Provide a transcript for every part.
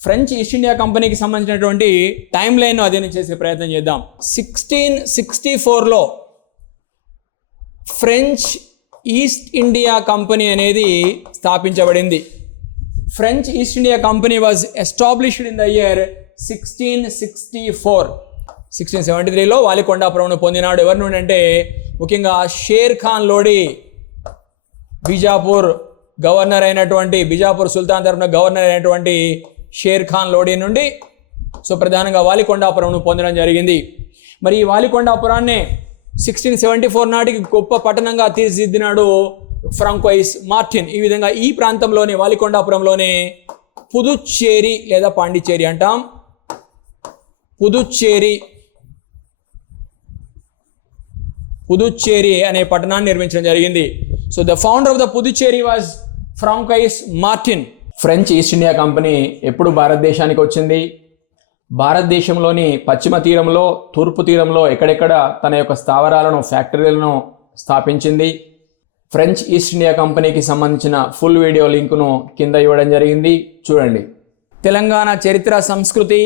French east India కంపెనీకి సంబంధించినటువంటి time line అధ్యయనం చేసే ప్రయత్నం చేద్దాం. 1664లో ఫ్రెంచ్ ఈస్ట్ ఇండియా కంపెనీ అనేది స్థాపించబడింది. French east India company was established in the year 1664. 1673లో వాలికొండాపురంను పొందినాడు. ఎవరి నుండి అంటే ముఖ్యంగా షేర్ ఖాన్ లోడి, బీజాపూర్ గవర్నర్ అయినటువంటి, బీజాపూర్ సుల్తాన్ తరఫున గవర్నర్ అయినటువంటి షేర్ ఖాన్ లోడి నుండి ప్రధానంగా వాలికొండాపురంను పొందడం జరిగింది. మరి ఈ వాలికొండాపురాన్ని 1674 నాటికి గొప్ప పట్టణంగా తీర్చిదిద్దినాడు ఫ్రాంకోయిస్ మార్టిన్. ఈ విధంగా ఈ ప్రాంతంలోనే వాలికొండాపురంలోనే పుదుచ్చేరి లేదా పాండిచ్చేరి అంటాం, పుదుచ్చేరి అనే పట్టణాన్ని నిర్మించడం జరిగింది. So the founder of the Puducherry was François Martin. French east India company ఎప్పుడు భారతదేశానికి వచ్చింది? భారతదేశంలోని పశ్చిమ తీరంలో, తూర్పు తీరంలో ఎక్కడెక్కడ తన యొక్క స్థావరాలను, ఫ్యాక్టరీలను స్థాపించింది. ఫ్రెంచ్ ఈస్ట్ ఇండియా కంపెనీకి సంబంధించిన ఫుల్ వీడియో లింకును కింద ఇవ్వడం జరిగింది, చూడండి. తెలంగాణ చరిత్ర సంస్కృతి,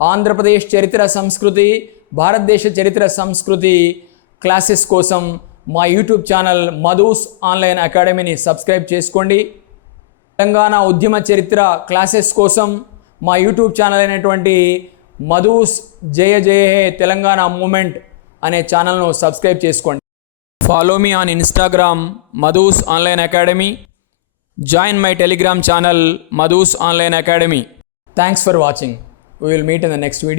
ఆంధ్రప్రదేశ్ చరిత్ర సంస్కృతి, భారతదేశ చరిత్ర సంస్కృతి క్లాసెస్ కోసం మా YouTube channel Madhu's online అకాడమీని subscribe చేసుకోండి. తెలంగాణ ఉద్యమ చరిత్ర క్లాసెస్ కోసం మా యూట్యూబ్ ఛానల్ అయినటువంటి మధూస్ జయ జయ హే తెలంగాణ మూమెంట్ అనే ఛానల్ను సబ్స్క్రైబ్ చేసుకోండి. Follow me on Instagram Madhu's online academy. Join my Telegram channel Madhu's online academy. Thanks for watching. We will meet in the next video.